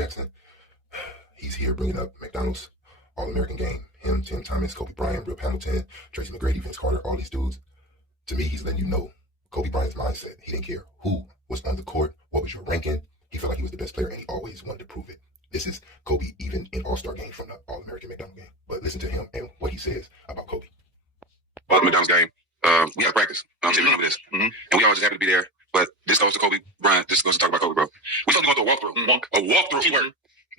Jackson. He's here bringing up McDonald's All-American game. Him, Tim Thomas, Kobe Bryant, Rip Hamilton, Tracy McGrady, Vince Carter, all these dudes. To me, he's letting you know Kobe Bryant's mindset. He didn't care who was on the court, what was your ranking. He felt like he was the best player, and he always wanted to prove it. This is Kobe even in All-Star games from the All-American McDonald's game. But listen to him and what he says about Kobe. Well, the McDonald's game, we had practice. I'm sure you remember this. And we all just happened to be there. But this goes to Kobe Bryant. This goes to talk about Kobe, bro. We supposed to go through a walkthrough. A walkthrough. Keyword.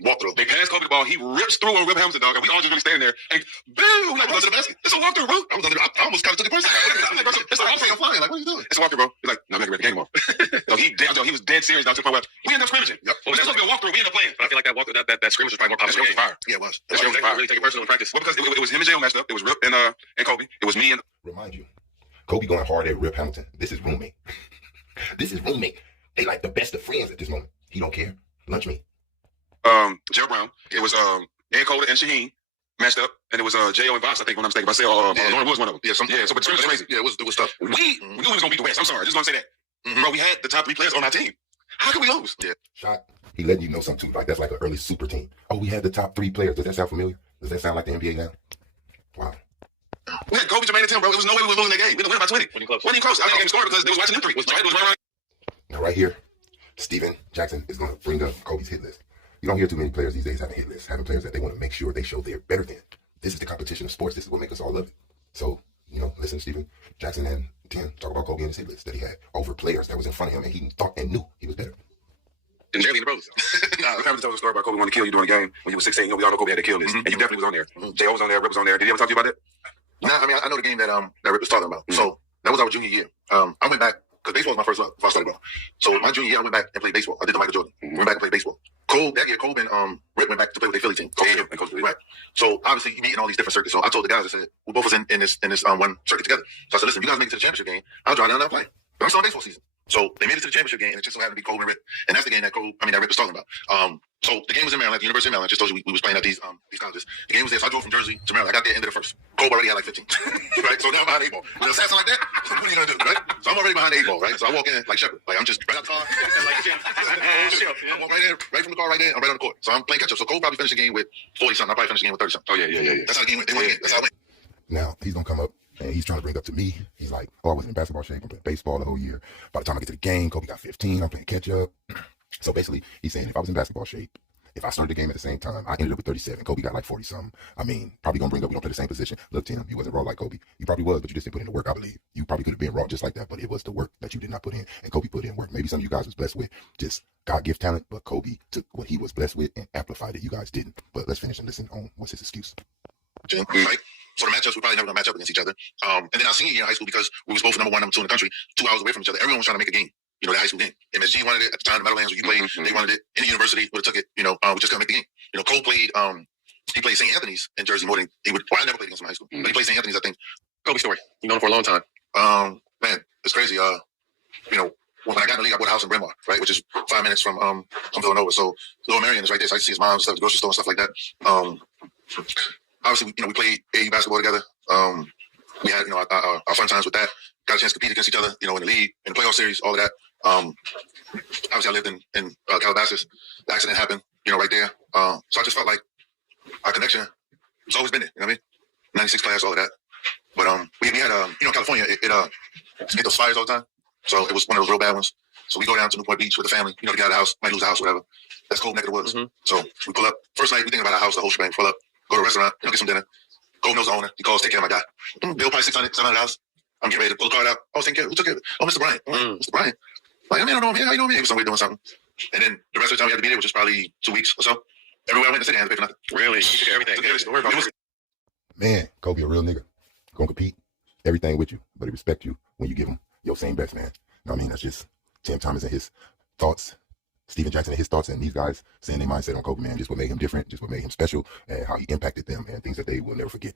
Walkthrough. They pass Kobe the ball. He rips through on Rip Hamilton, dog. And we all just really standing there. And boom! Like, to the basket. It's a walkthrough, bro. I almost kind of took it personally. It's a walkthrough. I'm flying. Like, what are you doing? It's a walkthrough, bro. He's like, no, I'm not ready to game tomorrow. He was dead serious down to the point where we ended up scrimmaging. Yep. Well, it's supposed to be a walkthrough. We ended up playing. But I feel like that walkthrough, that scrimmage was probably more powerful. That fire. Yeah, it was. That scrimmage was fire. Really take it personal in practice. Well, because it was him and Jay matched up. It was Rip and Kobe. It was me and. Remind you, Kobe going hard at Rip Hamilton. This is roommate. This is roommate. They like the best of friends at this moment. He don't care. Lunch me. Joe Brown. It was Ancola and Shaheen matched up, and it was J.O. and Vox, I think, when I'm mistaken. If I say Lauren was one of them. Yeah, so but it was crazy. Yeah, it was tough. We knew it was gonna beat the West. I'm sorry, I just want to say that. Bro, we had the top 3 players on our team. How could we lose? Yeah. Shot. He letting you know something too. Like that's like an early super team. Oh, we had the top 3 players. Does that sound familiar? Does that sound like the NBA now? Wow. We had Kobe, Jermaine, and Tim, bro. There was no way we were losing that game. We didn't win by 20. Wasn't even close. I think the game scored because they was watching them 3. It was right. Now right here, Steven Jackson is going to bring up Kobe's hit list. You don't hear too many players these days having hit lists, having players that they want to make sure they show they're better than. This is the competition of sports. This is what makes us all love it. So, listen, Steven Jackson and Tim talk about Kobe and his hit list that he had over players that was in front of him, and he thought and knew he was better. And Jerry and the brothers. I'm having to tell the story about Kobe wanting to kill you during a game when you were 16. We all know Kobe had to kill this. And you definitely was on there. J.O. was on there, Rip was on there. Did he ever talk to you about that? Nah, I mean, I know the game that Rip was talking about. So that was our junior year. I went back, because baseball was my first love before I started ball. So my junior year, I went back and played baseball. I did the Michael Jordan. Went back and played baseball. That year, Kobe and Rip went back to play with their Philly team. Right. So obviously, you meet in all these different circuits. So I told the guys, I said, we both was in this one circuit together. So I said, listen, you guys make it to the championship game. I'll drive down there and play. But I'm still on baseball season. So they made it to the championship game, and it just so happened to be Kobe and Rip. And that's the game that Rip was talking about. So the game was in Maryland, at the University of Maryland. I just told you we was playing at these colleges. The game was there, so I drove from Jersey to Maryland. I got there end of the first. Kobe already had like 15. Right? So now I'm behind the 8 ball. With an assassin like that, what are you gonna do, right? So I'm already behind the 8 ball, right? So I walk in like Shepard. Like I'm just right out the car. I walk right in, right from the car right there, I'm right on the court. So I'm playing catch up. So Kobe probably finished the game with 40 something. I probably finished the game with 30 something. Oh yeah. That's how the game went. They won the game. That's how it went. Now he's gonna come up and he's trying to bring up to me. He's like, oh, I wasn't in basketball shape. I'm playing baseball the whole year. By the time I get to the game, Kobe got 15. I'm playing catch up. So basically, he's saying if I was in basketball shape, if I started the game at the same time, I ended up with 37. Kobe got like 40 something. I mean, probably gonna bring up we don't play the same position. Look, Tim, you wasn't raw like Kobe. You probably was, but you just didn't put in the work, I believe. You probably could have been raw just like that, but it was the work that you did not put in. And Kobe put in work. Maybe some of you guys was blessed with just God gift talent, but Kobe took what he was blessed with and amplified it. You guys didn't. But let's finish and listen on what's his excuse. Right? So the matchups, we probably never gonna match up against each other. And then our senior year in high school, because we was both number 1, number 2 in the country, 2 hours away from each other. Everyone was trying to make a game. The high school game. MSG wanted it at the time. The Meadowlands where you played, they wanted it. Any university would have took it. We just couldn't make the game. Cole played. He played St. Anthony's in Jersey more than he would. Well, I never played against him in high school, but he played St. Anthony's. I think. Kobe story. You known him for a long time. Man, it's crazy. When I got in the league, I bought a house in Bryn Mawr, right, which is 5 minutes from Villanova. So Little Marion is right there. So I used to see his mom and stuff, the grocery store and stuff like that. Obviously, we played AU basketball together. We had our fun times with that. Got a chance to compete against each other, in the league, in the playoff series, all of that. Obviously, I lived in Calabasas. The accident happened, right there. So I just felt like our connection has always been there. You know what I mean? 96 class, all of that. But we had California. It get those fires all the time. So it was one of those real bad ones. So we go down to Newport Beach with the family. To get out of the house, might lose the house, whatever. That's cold neck of the woods. So we pull up. First night, we think about our house, the whole shebang. Pull up, go to a restaurant, get some dinner. Cole knows the owner. He calls, take care of my guy. Bill probably $600, $700. I'm getting ready to pull the card out. Oh, take care. Who took care of it? Oh, Mr. Bryant. Mr. Bryant. Like, I mean, I don't know him here. How you know me? He was somewhere doing something. And then the rest of the time we had to be there, which was probably 2 weeks or so. Everywhere I went in the city, I had to pay for nothing. Really? You took everything. Man, Kobe a real nigga. Gonna compete everything with you, but he respect you when you give him your same best, man. I mean, that's just Tim Thomas and his thoughts, Steven Jackson and his thoughts, and these guys saying their mindset on Kobe, man. Just what made him different, just what made him special, and how he impacted them, and things that they will never forget.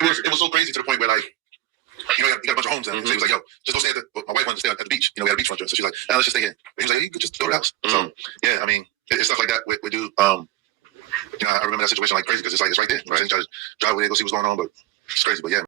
It was so crazy to the point where, like, you got a bunch of homes down there. So he was like, yo, just go stay my wife wanted to stay at the beach. We had a beachfront joint. So she's like, nah, let's just stay here. But he was like, you could just go to the house. So, yeah, I mean, it's stuff like that we do. I remember that situation like crazy because it's right there. Right? So you try to drive over there, go see what's going on, but it's crazy. But yeah.